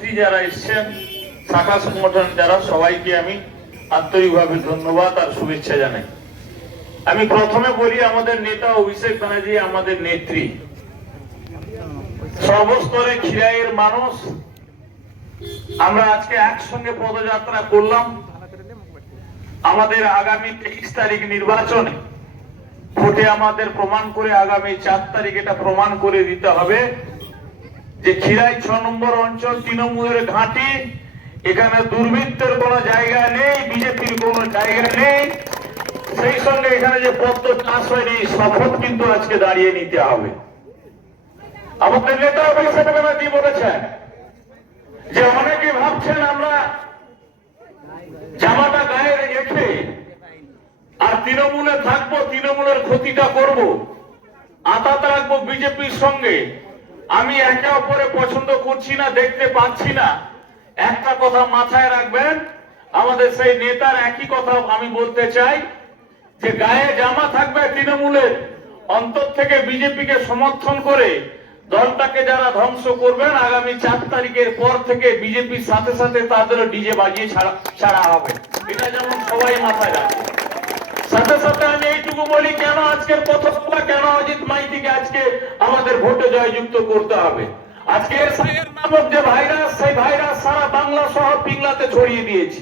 নেত্রী যারা এসছেন, শাখা সংগঠন যারা, সবাইকে আমি আন্তরিকভাবে ধন্যবাদ আর শুভেচ্ছা জানাই। আমি প্রথমে বলি, আমাদের নেতা অভিষেক ব্যানার্জি আমাদের নেত্রী, সর্বস্তরে খিরাইয়ের মানুষ আমরা আজকে একসঙ্গে পদযাত্রা করলাম। আমাদের আগামী 23 তারিখ নির্বাচনে ভোটে আমাদের প্রমাণ করে, আগামী 4 তারিখ এটা প্রমাণ করে দিতে হবে যে খিরাই 6 নম্বর অঞ্চল তৃণমূলের ঘাঁটি, এখানে দুর্বৃত্তের কোনো জায়গা নেই, বিজেপির কোনো জায়গা নেই। সেই সঙ্গে এখানে যে পদ্ম চাষ হয়নি, শপথ কিন্তু আজকে দাঁড়িয়ে নিতে হবে। আমাদের নেতা অভিষেক ব্যানার্জি বলেছেন যে অনেকে ভাবছেন আমরা জামাটা গায়ে রেখে আর তৃণমূলে থাকবো, তৃণমূলের ক্ষতিটা করব, আতাত রাখবো বিজেপির সঙ্গে। আমি একে অপরে পছন্দ করছি না, দেখতে পাচ্ছি না। একটা কথা মাথায় রাখবেন, আমাদের সেই নেতার একই কথা আমি বলতে চাই যে গায়ে জামা থাকবে তৃণমূলের, অন্তর থেকে বিজেপিকে সমর্থন করে দলটাকে যারা ধ্বংস করবেন, আগামী 4 তারিখের পর থেকে বিজেপির সাথে সাথে তাদেরও ডিজে বাজিয়ে ছাড়া হবে। এটা যেমন সবাই মাথায় রাখে। সাথে সাথে আমি এইটুকু বলি, কেন আজকের পথসভা, কেন অজিত মাইতিকে আজকে আমাদের ভোটে জয়যুক্ত করতে হবে। আজকে নামক যে ভাইরাস, সেই ভাইরাস সারা বাংলা সহ পিংলাতে ছড়িয়ে দিয়েছে।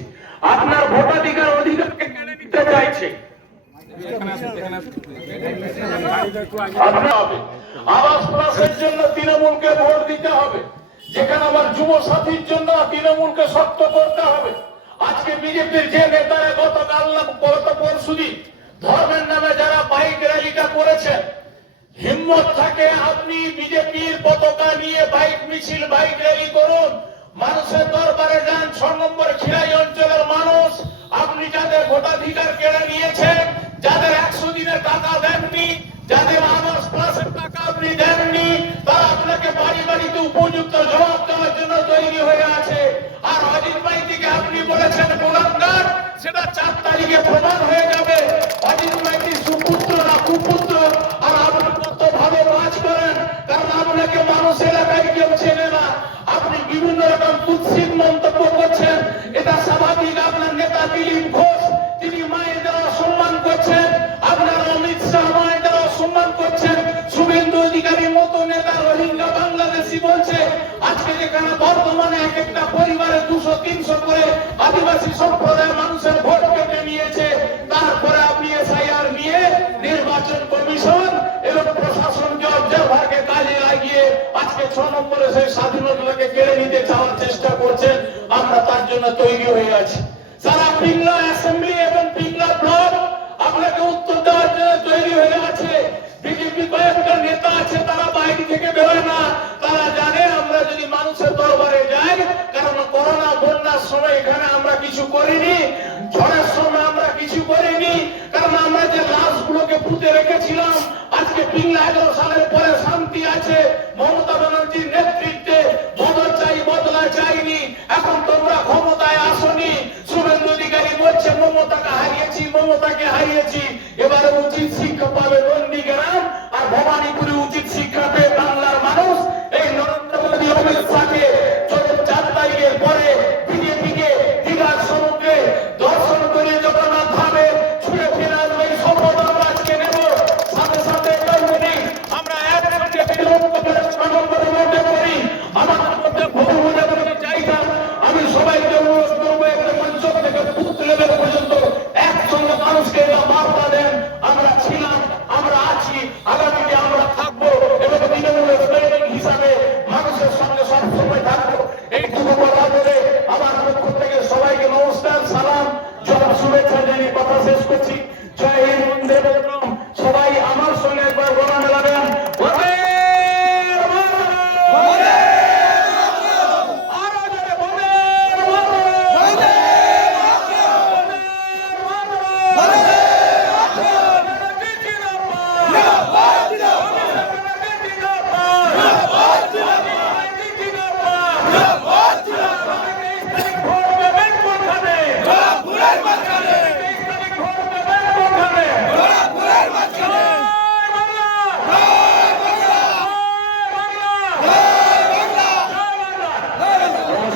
আপনার ভোটাধিকার, অধিকারকে কেড়ে নিতে চাইছে। আবাস প্লাসের জন্য তৃণমূলকে ভোট দিতে হবে। যেখানে আমার যুব সাথীর জন্য তৃণমূলকে শক্ত করতে হবে। আজকে বিজেপির যে নেতারা গত পরশুদিন ধর্মের নামে যারা বাইক র্যালিটা করেছেন, হিম্মত থাকে আপনি বিজেপির পতাকা নিয়ে বাইক মিছিল, বাইক র্যালি করুন, মানুষের দরবারে যান। 6 নম্বর খিরাই অঞ্চলের মানুষ, আপনি যাদের ভোটাধিকার কেড়ে নিয়েছেন, যাদের 100 দিনের টাকা দেননি, যাদের আবাস প্লাসের টাকা আপনি দেননি, তারা আপনাকে বাড়ি বাড়িতে উপযুক্ত জবাব দেওয়ার জন্য তৈরি হয়ে আছে। আর অজিত মাইতিকে আপনি বলেছেন গুণাগার, সেটা 4 তারিখে প্রমাণ হয়ে যাবে অজিত মাইতি সুপুত্র না কুপুত্র। আর আপনি কত ভাবে কাজ করেন, কারণ আপনাকে মানুষ এলাকায় কেউ চেনে না। আপনি বিভিন্ন রকম কুৎসিত মন্তব্য করছেন, এটা স্বাভাবিক। আপনার নেতা দিলীপ ঘোষ, তিনি মায়েদের সম্মান করছেন। আপনার অমিত শাহ মায়েদের সম্মান করছেন। শুভেন্দু অধিকারী মতো নেতা রোহিঙ্গা বাংলাদেশি বলছে। আজকে যেখানে বর্তমানে এক একটা পরিবারে 200-300 করে আদিবাসী সম্প্রদায়ের মানুষের ভোট কেটে নিয়েছে, তারপরে আপনি এসআইআর নিয়ে নির্বাচন কমিশন এবং প্রশাসনকে অবজারভারকে কাজে লাগিয়ে আজকে 6 নম্বরে সেই স্বাধীনতাকে কেড়ে নিতে চাওয়ার চেষ্টা করছেন। আমরা তার জন্য তৈরি হয়ে আছি। সারা পিংলা অ্যাসেম্বলি এবং পিংলা ব্লক আপনাকে উত্তর দেওয়ার জন্য তৈরি হয়ে আছে। বিজেপি কয়েকটা নেতা আছে, তারা বাইরে থেকে বেরোয় না। তারা জানে আমরা যদি মানুষের দরবারে যাই, কারণ করোনা বন্যার সময় এখানে আমরা কিছু করিনি, ঝড়ের সময় আমরা কিছু করিনি, কারণ আমরা যে লাশগুলোকে পুঁতে রেখেছিলাম। আজকে পিংলা 11 সালের পরে শান্তি আছে। মমতা ব্যানার্জির নেতৃত্বে বদল চাই, বদলা চাইনি। এখন তোমরা ক্ষমতায় আসনি। শুভেন্দু অধিকারী বলছে মমতাকে হারিয়েছি, মমতাকে হারিয়েছি। এবারে উচিত শিক্ষা পাবে নন্দীগ্রাম আর ভবানীপুরে, উচিত শিক্ষা পেয়ে বাংলার মানুষ এই নরেন্দ্র মোদী, অমিত শাহকে 4 তারিখের পরে বিজেপিকে দীঘার সমুদ্রে দর্শন করে জগন্নাথ ধামে ছুঁড়ে ফেলে আসবে, এই শপথ আমরা আজকে নেব। সাথে সাথে আমরা একসঙ্গে মধ্যে করি। আমাদের মধ্যে ভোট চাইতাম। আমি সবাইকে অনুরোধ করবো, একটা মঞ্চ থেকে বুথ লেভেল পর্যন্ত একসঙ্গে মানুষকে বার্তা দেন। আমরা ছিলাম, আমরা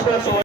করার সময়